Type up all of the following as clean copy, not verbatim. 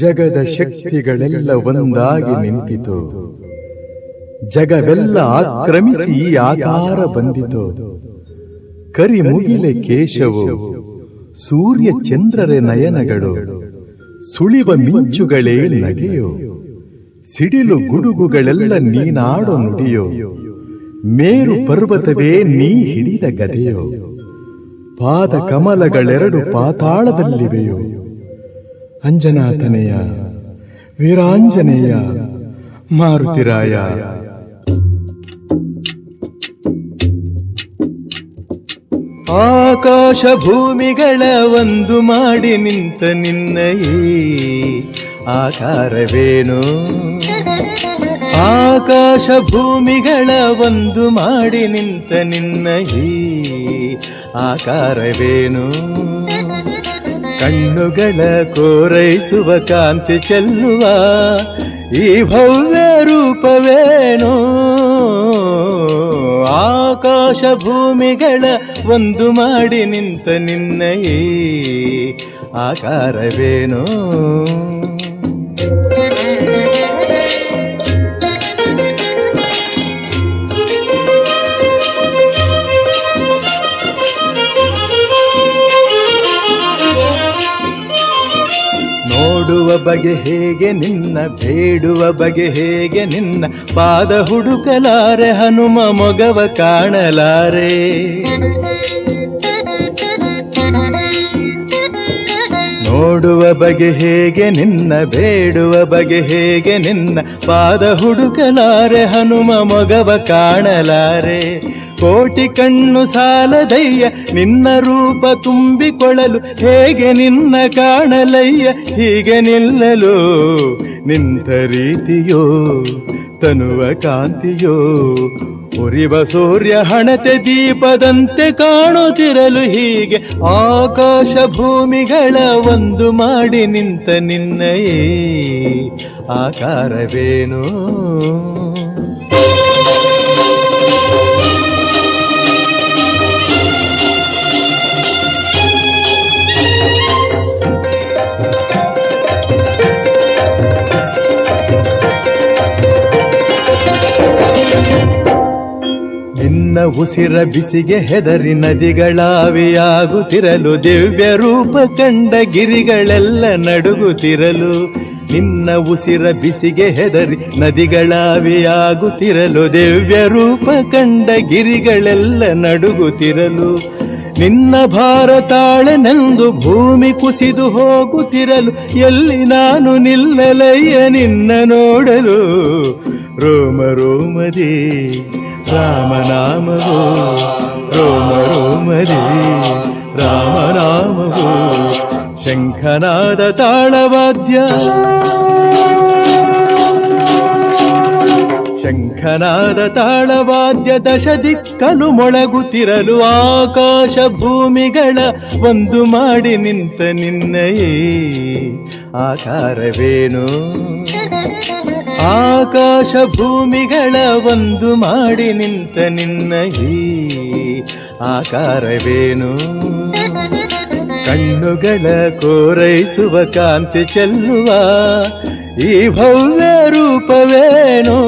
ಜಗದ ಶಕ್ತಿಗಳೆಲ್ಲ ಒಂದಾಗಿ ನಿಂತಿತು, ಜಗವೆಲ್ಲ ಆಕ್ರಮಿಸಿ ಆಕಾರ ಬಂದಿತು. ಕರಿಮುಗಿಲೆ ಕೇಶವು, ಸೂರ್ಯ ಚಂದ್ರರ ನಯನಗಳು, ಸುಳಿವ ಮಿಂಚುಗಳೇ ನಗೆಯೋ, ಸಿಡಿಲು ಗುಡುಗುಗಳೆಲ್ಲ ನೀನಾಡೋ ನುಡಿಯೋ, ಮೇರು ಪರ್ವತವೇ ನೀ ಹಿಡಿದ ಗದೆಯೋ, ಪಾದ ಕಮಲಗಳೆರಡು ಪಾತಾಳದಲ್ಲಿವೆಯೋ. ಅಂಜನಾತನೆಯ, ವೀರಾಂಜನೇಯ, ಮಾರುತಿರಾಯ. ಆಕಾಶ ಭೂಮಿಗಳ ಒಂದು ಮಾಡಿ ನಿಂತ ನಿನ್ನ ಈ ಆಕಾರವೇನು? ಆಕಾಶ ಭೂಮಿಗಳ ಒಂದು ಮಾಡಿ ನಿಂತ ನಿನ್ನ ಈ ಆಕಾರವೇನು? ಕಣ್ಣುಗಳ ಕೋರೈಸುವ ಕಾಂತಿ ಚೆಲ್ಲುವ ಈ ಭವ್ಯ ರೂಪವೇನು? ಆಕಾಶ ಭೂಮಿಗಳ ಒಂದು ಮಾಡಿ ನಿಂತ ನಿನ್ನ ಈ ಆಕಾರವೇನು? ನೋಡುವ ಬಗೆ ಹೇಗೆ ನಿನ್ನ, ಬೇಡುವ ಬಗೆ ಹೇಗೆ ನಿನ್ನ, ಪಾದ ಹುಡುಕಲಾರೆ ಹನುಮ ಮೊಗವ ಕಾಣಲಾರೆ. ನೋಡುವ ಬಗೆ ಹೇಗೆ ನಿನ್ನ, ಬೇಡುವ ಬಗೆ ಹೇಗೆ ನಿನ್ನ, ಪಾದ ಹುಡುಕಲಾರೆ ಹನುಮ ಮೊಗವ ಕಾಣಲಾರೆ. ಕೋಟಿ ಕಣ್ಣು ಸಾಲದಯ್ಯ ನಿನ್ನ ರೂಪ ತುಂಬಿಕೊಳ್ಳಲು, ಹೇಗೆ ನಿನ್ನ ಕಾಣಲಯ್ಯ ಹೀಗೆ ನಿಲ್ಲಲು. ನಿಂತ ರೀತಿಯೋ ತನುವ ಕಾಂತಿಯೋ, ಉರಿವ ಸೂರ್ಯ ಹಣತೆ ದೀಪದಂತೆ ಕಾಣುತ್ತಿರಲು ಹೀಗೆ. ಆಕಾಶ ಭೂಮಿಗಳ ಒಂದು ಮಾಡಿ ನಿಂತ ನಿನ್ನ ಈ ಆಕಾರವೇನು? ನಿನ್ನ ಉಸಿರ ಬಿಸಿಗೆ ಹೆದರಿ ನದಿಗಳಾವಿಯಾಗುತ್ತಿರಲು, ದಿವ್ಯ ರೂಪ ಕಂಡ ಗಿರಿಗಳೆಲ್ಲ ನಡುಗುತ್ತಿರಲು. ನಿನ್ನ ಉಸಿರ ಬಿಸಿಗೆ ಹೆದರಿ ನದಿಗಳಾವಿಯಾಗುತ್ತಿರಲು, ದಿವ್ಯ ರೂಪ ಕಂಡ ಗಿರಿಗಳೆಲ್ಲ ನಡುಗುತ್ತಿರಲು. ನಿನ್ನ ಭಾರ ತಾಳೆನೆಂದು ಭೂಮಿ ಕುಸಿದು ಹೋಗುತ್ತಿರಲು, ಎಲ್ಲಿ ನಾನು ನಿಲ್ಲಲಯ್ಯ ನಿನ್ನ ನೋಡಲು. ರೋಮ ರೋಮದಿ ರಾಮನಾಮವೋ, ರೋಮ ರೋಮದಿ ರಾಮನಾಮವೋ. ಶಂಖನಾದ ತಾಳವಾದ್ಯ, ಶಂಖನಾದ ತಾಳವಾದ್ಯ ದಶ ದಿಕ್ಕಲು ಮೊಳಗುತ್ತಿರಲು. ಆಕಾಶ ಭೂಮಿಗಳ ಒಂದು ಮಾಡಿ ನಿಂತ ನಿನ್ನ ಈ ಆಕಾರವೇನು? ಆಕಾಶ ಭೂಮಿಗಳ ಒಂದು ಮಾಡಿ ನಿಂತ ನಿನ್ನ ಈ ಆಕಾರವೇನು? ಕಣ್ಣುಗಳ ಕೋರೈಸುವ ಕಾಂತಿ ಚೆಲ್ಲುವ ಈ ಭವ್ಯ ರೂಪವೇನು?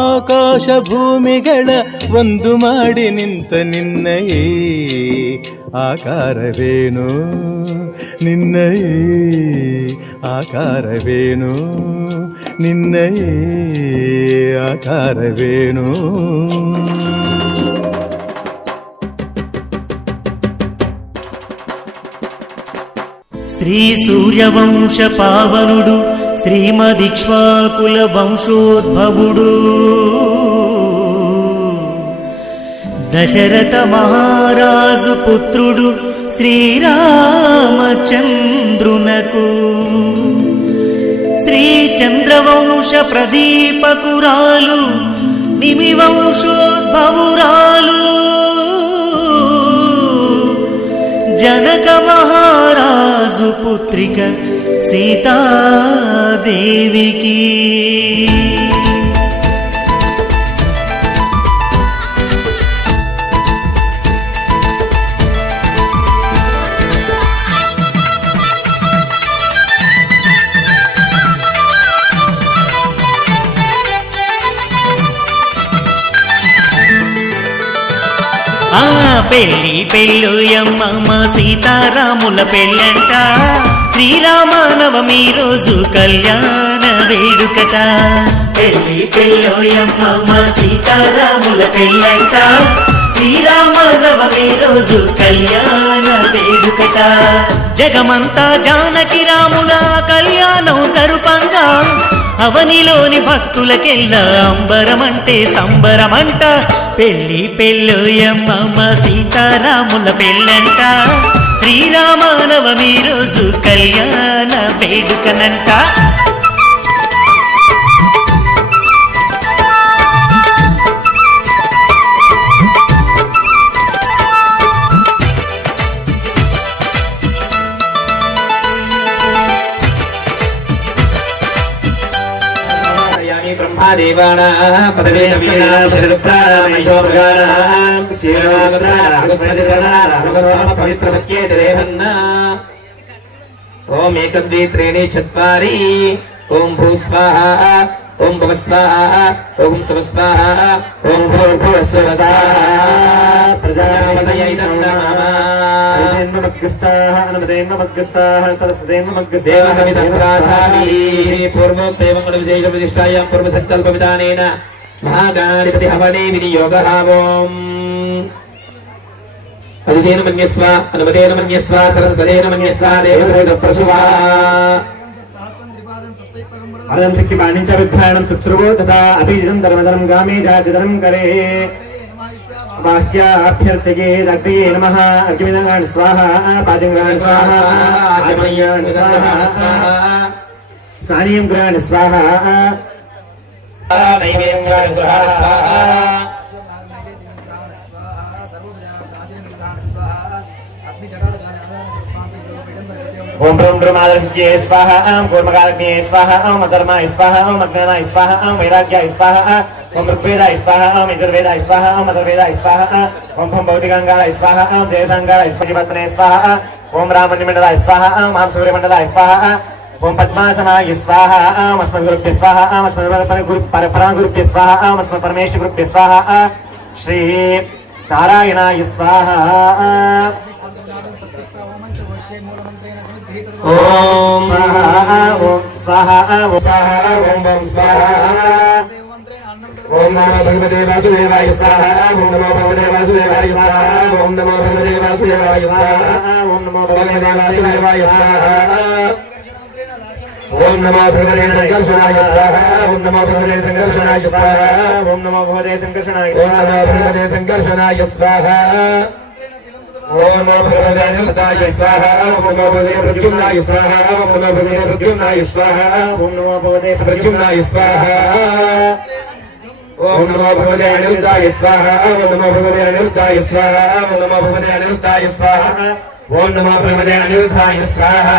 ಆಕಾಶ ಭೂಮಿಗಳ ಒಂದು ಮಾಡಿ ನಿಂತ ನಿನ್ನ ಈ ಆಕಾರವೇನು? ನಿನ್ನ ಈ ಆಕಾರವೇನು? ನಿನ್ನ ಈ ಆಕಾರವೇನು? శ్రీ సూర్యవంశ పావనుడు, శ్రీమదిక్ష్వాకుల వంశోద్భవుడు, దశరథ మహారాజు పుత్రుడు శ్రీరామచంద్రునకు. శ్రీ చంద్రవంశ ప్రదీపకురాలు, నిమివంశోద్భవురాలు, జనక మహారాజు పుత్రిక సీతాదేవికి. ఆ పెళ్ళి పెళ్ళోయమ్మ సీతారాముల పెళ్ళంట శ్రీరామనవమి రోజు కళ్యాణ వేడుకట పెళ్ళి పెళ్ళోయమ్మ సీతారాముల పెళ్ళంట శ్రీరామనవమి రోజు కళ్యాణ వేడుకట జగమంతా జానకి రాముల కళ్యాణం జరుపంగా అవనిలోని భక్తులకెల్లా అంబరమంటే సంబరమంట పెళ్ళి పెళ్ళోయమ్మ సీతారాముల పెళ్ళంట శ్రీరామనవమి రోజు కళ్యాణ వేడుకనంట ब्रह्मादेवानां पदवीनां शररुद्राणां श्रीरामकृष्णानां पवित्रमत्ये देवन्ना ओम एकं द्वे त्रीणि चत्वारि ओम भूस्वाहा ओम भवस्वाहा ओम स्वस्वाहा ओम भूर्भुवस्वाहा प्रजापतये नमः मग्गस्ताः अनुमतेन मग्गस्ताः सरस्वतेन मग्गस्ताः समितप्रासामि पूर्वोक्तेवं विशेषप्रतिष्ठायां पूर्वसङ्कल्पविधानेन महागणाधिपति हवने विनियोगः ओम् अदितेन मन्यस्व अनुमतेन मन्यस्व सरस्वतेन मन्यस्व देवसहितप्रसुवा अदं शक्तिपाणिं च विभ्राणं सुश्रुवो तथा अभिजितं धर्मधरं गामे जातिधरं करे बाह्याभ्यर्चयेदग्नये नमः अग्निमिदङ्गान् स्वाहा पादिङ्गान् स्वाहा आचमनीयान् स्वाहा स्नानीयं गुरान् स्वाहा नैवेद्यान् स्वाहा ओम ब्रह्म ब्रह्मादर्शज्ञे स्वाहा ओम कूर्मकाग्ने स्वाहा ओम अधर्माय स्वाहा ओम अज्ञानाय स्वाहा ओम वैराग्याय स्वाहा ओम ऋग्वेदाय स्वाहा ओम यजुर्वेदाय स्वाहा ओम अथर्ववेदाय स्वाहा ओम भौतिकांगाय स्वाहा ओम देवसांगाय स्वाहा स्वाहा ओम रामण्यमंडलाय स्वाहा ओम सूर्यमंडलाय स्वाहा ओम पद्मासनाय स्वाहा ओम अस्मद्गुरुभ्यः स्वाहा ओम अस्मद्परमगुरुभ्यः स्वाहा ओम अस्मत्परमेश्वरगुरुभ्यः स्वाहा श्री नारायणाय स्वाहा ओम स्वाहा ओम स्वाहा ओम स्वाहा ओम नमो भगवते वासुदेवाय स्वाहा ओम नमो भगवते वासुदेवाय स्वाहा ओम नमो भगवते वासुदेवाय स्वाहा ओम नमो भगवते वासुदेवाय स्वाहा ओम नमो भगवते संकर्षणाय स्वाहा ओम नमो भगवते संकर्षणाय स्वाहा ओम नमो भगवते संकर्षणाय स्वाहा ओम नमो भगवते संकर्षणाय स्वाहा ओम नमो भगवते अनिरुद्धाय स्वाहा ओम नमो भगवते प्रद्युम्नाय स्वाहा ओम नमो भगवते प्रद्युम्नाय स्वाहा ओम नमो भगवते प्रद्युम्नाय स्वाहा ओम नमो भगवते अनिरुद्धाय स्वाहा ओम नमो भगवते अनिरुद्धाय स्वाहा ओम नमो भगवते अनिरुद्धाय स्वाहा ओम नमो भगवते अनिरुद्धाय स्वाहा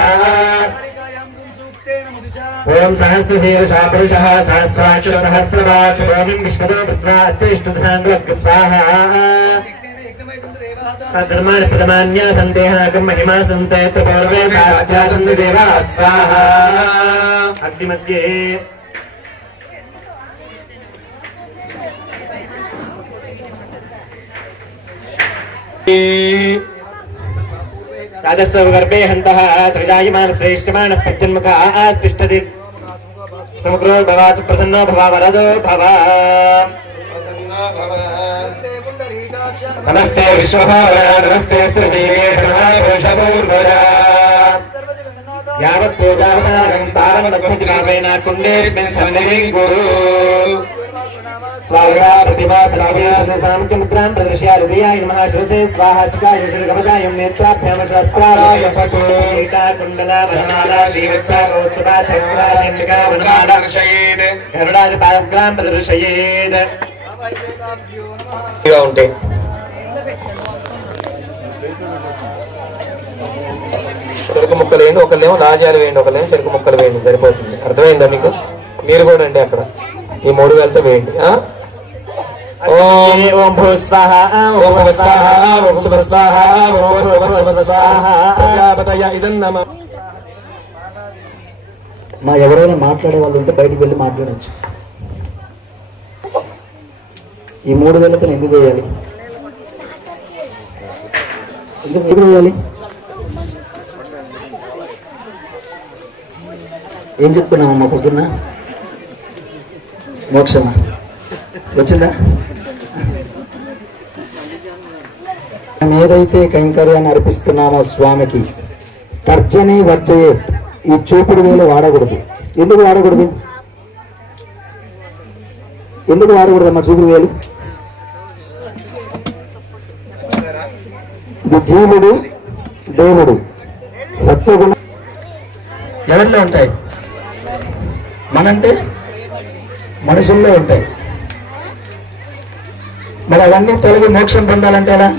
ओम सहस्रशीर्षा पुरुषः सहस्राक्ष सहस्रवाच ओम विश्वतो तत्वा अत्यष्टुधाङ्गलक् स्वाहा धर्मान् प्रथमान्या सन्देहाकं महिमा सन्ते यत्र पौर्वे सात्या सन्ति देवा स्वाहा अग्निमध्ये राजस्वगर्भे हन्तः सृजायमानः श्रेष्ठमानः प्रत्यन्मुखः तिष्ठति समग्रो भव सुप्रसन्नो भव वरदो भव नमस्ते विश्वभावना नमस्ते श्रीदेवेशपूर्वजा यावत् पूजावसानं तारमदभ्यतिनावेन कुण्डेऽस्मिन् सन्निधिं कुरु स्वाहा प्रतिभासनावे सन्नसामित्यमुद्रां प्रदर्शय हृदयाय नमः शिवसे स्वाहा शिखाय श्रीकवचायं नेत्राभ्यां शस्त्राय पटु कीटा कुण्डला वनमाला श्रीवत्सा कौस्तुभा चक्रा शङ्खिका वनमाला दर्शयेत् गरुडादिपादग्रां प्रदर्शयेत् ఇగా ఉంటాయి చెరుకు ముక్కలు వేయండి, ఒకళ్ళేమో లాజాలు వేయండి, ఒకళ్ళేమో చెరుకు ముక్కలు వేయండి, సరిపోతుంది. అర్థమైందా మీకు? మీరు కూడా అండి అక్కడ ఈ 3 వేలతో వేయండి. ఓం ఓం భూ స్వాహ ఓం భూ స్వాహ ఓం శుభ స్వాహ ఓం భూ స్వాహ ప్రజాపతయ ఇదం నమః. మా ఎవరైనా మాట్లాడే వాళ్ళు ఉంటే బయటికి వెళ్ళి మాట్లాడచ్చు. ఈ 3 వేలతో ఎందుకు వేయాలి? ఇంకా ఎప్పుడు వేయాలి? ఏం చెప్తున్నామమ్మా పొద్దున్న? మోక్షమా వచ్చిందా? మనం ఏదైతే కైంకర్యాన్ని అర్పిస్తున్నామో స్వామికి తర్జని వర్జయేత్, ఈ చూపుడు వేలు వాడకూడదు. ఎందుకు వాడకూడదు? ఎందుకు వాడకూడదమ్మా చూపుడు వేలు? ఇది జీవుడు దేవుడు సత్వగుణం ఎవరిలో ఉంటాయి? మనంటే మనుషుల్లో ఉంటాయి. మరి అవన్నీ తొలగి మోక్షం పొందాలంటే ఎలా?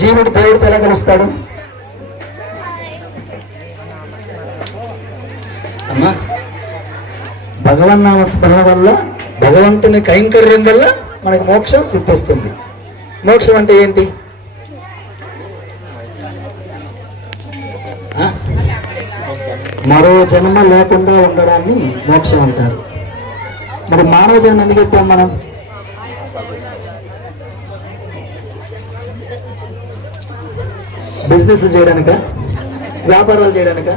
జీవుడు దేవుడితో ఎలా కలుస్తాడు అమ్మా? భగవన్నామ స్మరణ వల్ల, భగవంతుని కైంకర్యం వల్ల మనకు మోక్షం సిద్ధిస్తుంది. మోక్షం అంటే ఏంటి? మరో జన్మ లేకుండా ఉండడాన్ని మోక్షం అంటారు. మరి మానవ జన్మ ఎందుకు ఎత్తాం మనం? బిజినెస్లు చేయడానిక, వ్యాపారాలు చేయడానిక?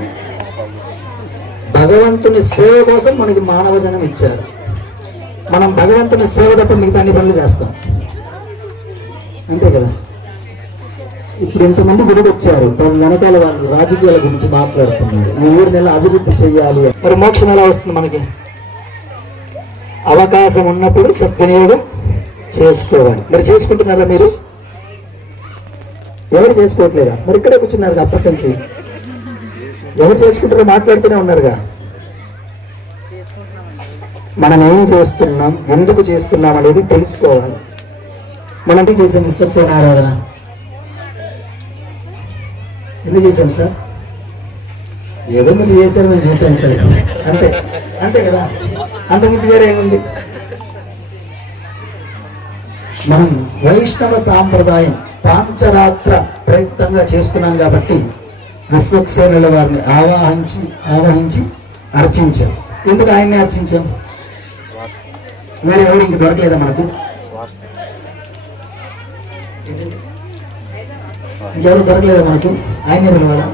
భగవంతుని సేవ కోసం మనకి మానవ జన్మ ఇచ్చారు. మనం భగవంతుని సేవ తప్ప మిగతా అన్ని పనులు చేస్తాం, అంతే కదా? ఇప్పుడు ఇంతమంది గుడికి వచ్చారు, వెనకాల వాళ్ళు రాజకీయాల గురించి మాట్లాడుతున్నారు. ఈ ఊరిని ఎలా అభివృద్ధి చెయ్యాలి. మరి మోక్షం ఎలా వస్తుంది మనకి? అవకాశం ఉన్నప్పుడు సద్వినియోగం చేసుకోవాలి. మరి చేసుకుంటున్నారా మీరు? ఎవరు చేసుకోవట్లేదా? మరి ఇక్కడే కూర్చున్నారు అప్పటి నుంచి. ఎవరు చేసుకుంటారో మాట్లాడుతూనే ఉన్నారుగా. మనం ఏం చేస్తున్నాం, ఎందుకు చేస్తున్నాం అనేది తెలుసుకోవాలి. మనంటే చేసాం విశ్వక్సేన ఆరాధన ఎందుకు చేశాను సార్? ఏదో మీరు చేశారు, మేము చూసాను సార్, అంతే. అంతే కదా, అంతకుమించి వేరే ఏముంది? మనం వైష్ణవ సాంప్రదాయం పాంచరాత్ర ప్రయుక్తంగా చేస్తున్నాం కాబట్టి విశ్వక్సేనుల వారిని ఆవాహించి అర్చించాం. ఎందుకు ఆయన్ని అర్చించాం? వేరే ఎవరు ఇంక దొరకలేదా మనకు? ఇంకెవరు దొరకలేదా మనకు? ఆయనే పిలవాలా?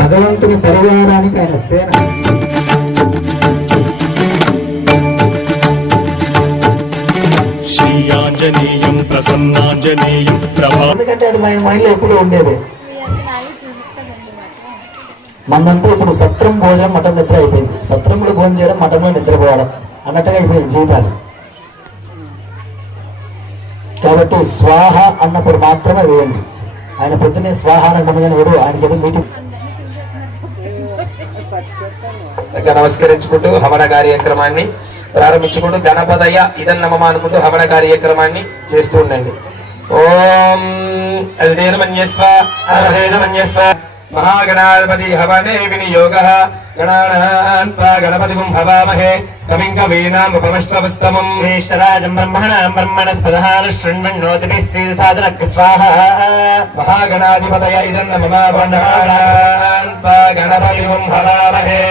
భగవంతుని పరివారానికి ఆయన సేన. శ్రీయాంజనేయం ప్రసన్నాంజనేయం ప్రభా. ఎందుకంటే అది మన మైండ్లో ఎప్పుడూ ఉండేది. మనంతా ఇప్పుడు సత్రం భోజనం మఠం నిద్ర అయిపోయింది. సత్రంలో భోజనం చేయడం, మఠంలో నిద్రపోవడం అన్నట్టుగా అయిపోయింది జీవితాలు. కాబట్టి స్వాహ అన్నప్పుడు మాత్రమే వేయండి. ఆయన పొద్దునే స్వాహ అనకుండా ఏదో ఆయనకి ఏదో మీటింగ్. నమస్కరించుకుంటూ హవన కార్యక్రమాన్ని ప్రారంభించుకుంటూ గణపదయ ఇదన్నమమ అనుకుంటూ హవన కార్యక్రమాన్ని చేస్తూ ఉండండి. ఓం అల్దేన మన్యస్వ అర్హేన మన్యస్వ మహాగణాధిపతి హవనే వినియోగః గణానాన్వా గణపతిం హవామహే కవిం కవీనాముపమశ్రవస్తమం శ్రీశ్వరాజం బ్రహ్మణాం బ్రహ్మణస్పదః శృణ్వన్నోతిభిः శ్రీసాదనక్ స్వాహా మహాగణాధిపతయ ఇదన్నమమ గణానాన్వా గణపతిం హవామహే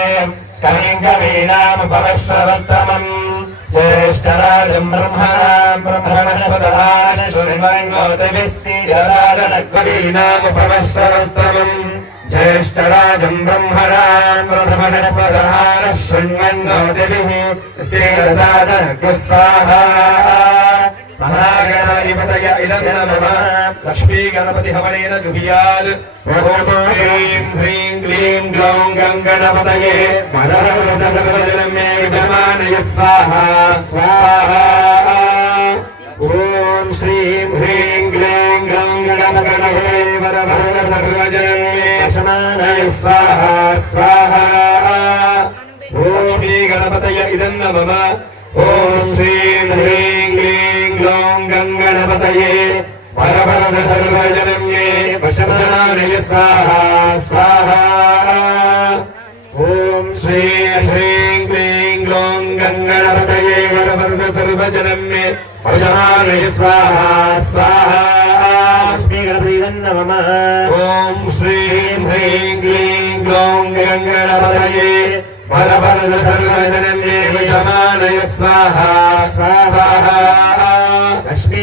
కవిం కవీనాముపమశ్రవస్తమం జ్యేష్ఠరాజం బ్రహ్మణాం బ్రహ్మణస్పదః శృణ్వన్నోతిభిः శ్రీసాదనక్ కవీనాముపమశ్రవస్తమం జ్యేష్ఠరాజం బ్రహ్మణాం బ్రహ్మణస్పదః శృణ్వన్నోతిభిः శ్రీసాదనక్ స్వాహా మహాగణాధిపతయ ఇదం నమః లక్ష్మీ గణపతి హవనేన జుహియాత్ ఓం హ్రీం హ్రీం క్లీం గ్లౌం గణపతయే వరదసర్వజనం మే విజమానయ స్వాహా స్వాహా ఓం శ్రీం హ్రీం క్లీం గ్లౌం గణపతయే వరదసర్వజనం మే విజమానయ స్వాహా స్వాహా ఓం లక్ష్మీ గణపతయ ఇదం నమః ఓం శ్రీం హ్రీం క్లీం గ్లౌం గణపతయే వరవరద సర్వజనం మే వశమానయ స్వాహా స్వాహా ఓం శ్రీం హ్రీం క్లీం గ్లౌం గణపతయే వరవరద సర్వజనం మే వశమానయ స్వాహా స్వాహా లక్ష్మీ గణపతి నమః ఓం శ్రీం హ్రీం క్లీం గ్లౌం గణపతయే వరవరద సర్వజనం మే వశమానయ స్వాహా స్వాహా లక్ష్మీ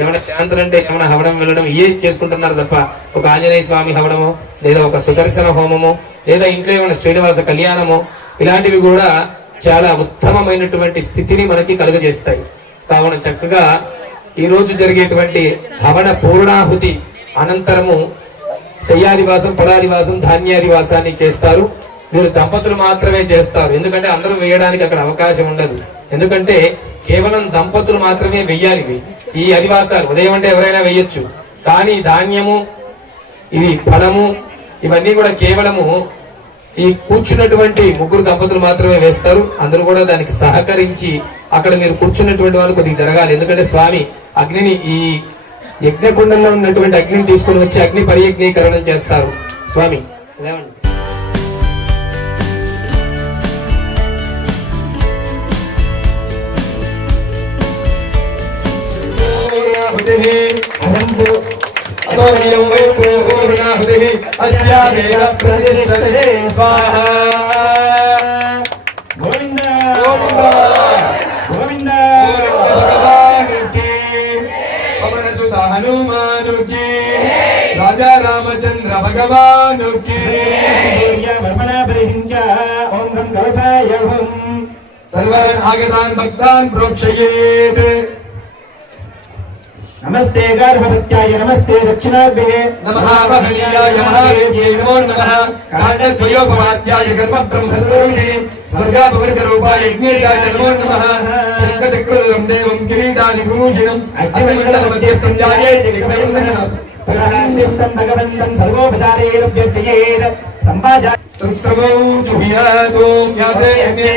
ఏమైనా శాంతులు అంటే ఏమైనా హవడం వెళ్ళడం ఏ చేసుకుంటున్నారు తప్ప ఒక ఆంజనేయ స్వామి హవడము లేదా ఒక సుదర్శన హోమము లేదా ఇంట్లో ఏమైనా శ్రీనివాస కళ్యాణము ఇలాంటివి కూడా చాలా ఉత్తమమైనటువంటి స్థితిని మనకి కలుగజేస్తాయి. కావున చక్కగా ఈ రోజు జరిగేటువంటి హవన పూర్ణాహుతి అనంతరము శయ్యాదివాసం, పడాదివాసం, ధాన్యాదివాసాన్ని చేస్తారు. వీరు దంపతులు మాత్రమే చేస్తారు. ఎందుకంటే అందరూ వేయడానికి అక్కడ అవకాశం ఉండదు. ఎందుకంటే కేవలం దంపతులు మాత్రమే వెయ్యాలి ఈ అదివాసాలు. ఉదయం అంటే ఎవరైనా వెయ్యొచ్చు, కానీ ధాన్యము, ఇది ఫలము, ఇవన్నీ కూడా కేవలము ఈ కూర్చున్నటువంటి ముగ్గురు దంపతులు మాత్రమే వేస్తారు. అందరూ కూడా దానికి సహకరించి అక్కడ మీరు కూర్చున్నటువంటి వాళ్ళు కొద్దిగా జరగాలి. ఎందుకంటే స్వామి అగ్నిని ఈ యజ్ఞకుండంలో ఉన్నటువంటి అగ్నిని తీసుకొని వచ్చి అగ్ని పరియజ్ఞీకరణం చేస్తారు. స్వామి లేవండి. గోవింద గోవింద హనుమాను కి, రాజా రామచంద్ర భగవాను కి. ఓం గం కవచాయ హుం. సర్వాన్ ఆగతాన్ భక్తాన్ ప్రోక్షయేత్. నమస్తే గార్హపత్యాయ నమస్తే దక్షిణాభ్యే నమః మహనీయాయ మహాదేవ్యై నమో నమః. కాండద్వయోపవాద్యాయ కర్మ బ్రహ్మస్వరూపిణే స్వర్గాపవృత రూపాయ యజ్ఞేశాయ నమో నమః. చక్రచక్రం దేవం కిరీటాని భూషణం అగ్నిమండల మధ్య సంజాయేతి విఘ్నయందనః. ప్రధాన్యస్తం భగవంతం సర్వోపచారైరభ్యర్చయేత్ సంపాజా సంశ్రమౌ చుహ్యాతోం యాతే యజ్ఞే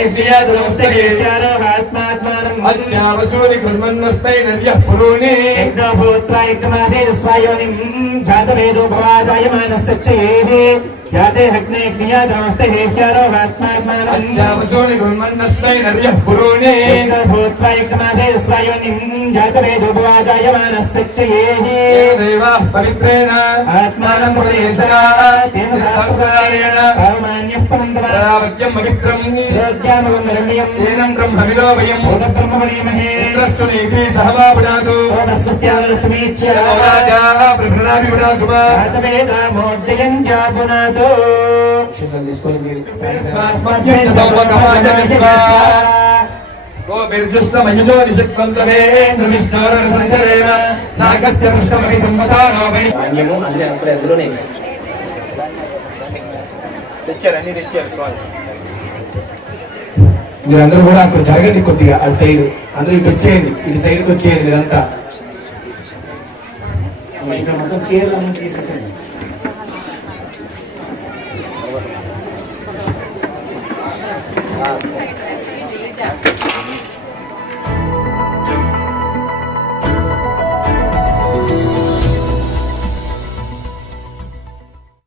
ఆత్మాత్మానం అచ్చావసూని కృన్మన్వస్మై నర్యః పురోనే. యజ్ఞభూత్రాయుక్తమాసే స్వాయోనిం జాతవేదో భవాజాయమానశ్చయేః యాతే హగ్నే జ్ఞాతమస్త హేత్యారోహాత్మాత్మానం అచ్చావసూని కృన్మన్వస్మై నర్యః పురోనే. యజ్ఞభూత్రాయుక్తమాసే స్వాయోనిం జాతవేదో భవాజాయమానశ్చయేః దేవాః పవిత్రేణ ఆత్మానం ప్రదేశనా తేన సహస్రారేణ పరమాన్యః పరంతమా పరావత్యం పవిత్రం శ్రోత్యామగమ్యరణ్యం ఏనం బ్రహ్మవిదో వయం భూతబ్రహ్మణీమహే ఇంద్రస్సునీతి సహవాపునాతు సోమస్యస్యావరసమీచ్య రాజా ప్రభృనాభి పునాతుమా. వేదామోర్జయం జాపునాతో తీసుకొని మీరు గోభిర్జుష్టమయుజో నిషక్వంతమే విష్ణోర సంచరేణ నాగస్య పృష్ఠమపి సంవసానో వై. ధాన్యము అన్ని అక్కడ అందులోనే తెచ్చారు, అన్ని తెచ్చారు స్వామి. మీరందరూ కూడా అక్కడ జరగండి కొద్దిగా అటు సైడ్, అందరూ ఇటు వచ్చేయండి, ఇటు సైడ్కి వచ్చేయండి మీరంతా. ఇక్కడ మొత్తం చీరలు తీసేసేయండి.